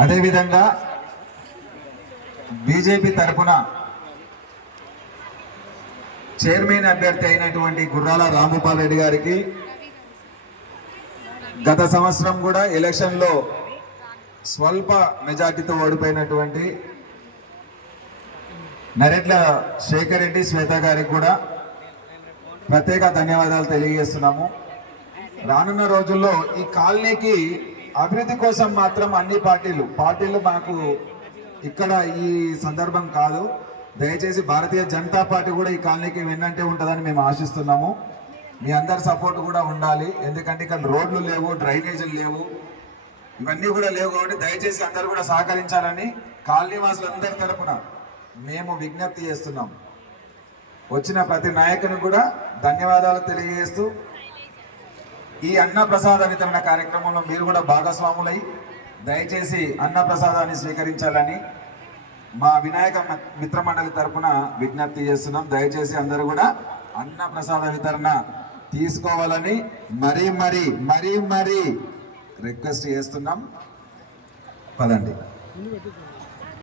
అదేవిధంగా బీజేపీ తరఫున చైర్మన్ అభ్యర్థి అయినటువంటి గుర్రాల రాంగోపాల్ రెడ్డి గారికి గత సంవత్సరం కూడా ఎలక్షన్లో స్వల్ప మెజార్టీతో ఓడిపోయినటువంటి నరెట్ల శేఖర్ రెడ్డి శ్వేత గారికి కూడా ప్రత్యేక ధన్యవాదాలు తెలియజేస్తున్నాము. రానున్న రోజుల్లో ఈ కాలనీకి అభివృద్ధి కోసం మాత్రం అన్ని పార్టీలు పార్టీలు మాకు ఇక్కడ ఈ సందర్భం కాదు. దయచేసి భారతీయ జనతా పార్టీ కూడా ఈ కాలనీకి వెన్నంటే ఉంటుందని మేము ఆశిస్తున్నాము. మీ అందరి సపోర్ట్ కూడా ఉండాలి. ఎందుకంటే ఇక్కడ రోడ్లు లేవు డ్రైనేజీలు లేవు. ఇవన్నీ కూడా లేవు కాబట్టి దయచేసి అందరూ కూడా సహకరించాలని కాలనీ వాసులందరి తరపున మేము విజ్ఞప్తి చేస్తున్నాం. వచ్చిన ప్రతి నాయకుని కూడా ధన్యవాదాలు తెలియజేస్తూ ఈ అన్నప్రసాద వితరణ కార్యక్రమంలో మీరు కూడా భాగస్వాములై దయచేసి అన్నప్రసాదాన్ని స్వీకరించాలని మా వినాయక మ- తరఫున విజ్ఞప్తి చేస్తున్నాం. దయచేసి అందరూ కూడా అన్నప్రసాద వితరణ తీసుకోవాలని మరీ మరీ మరీ మరీ రిక్వెస్ట్ చేస్తున్నాం. పదండి.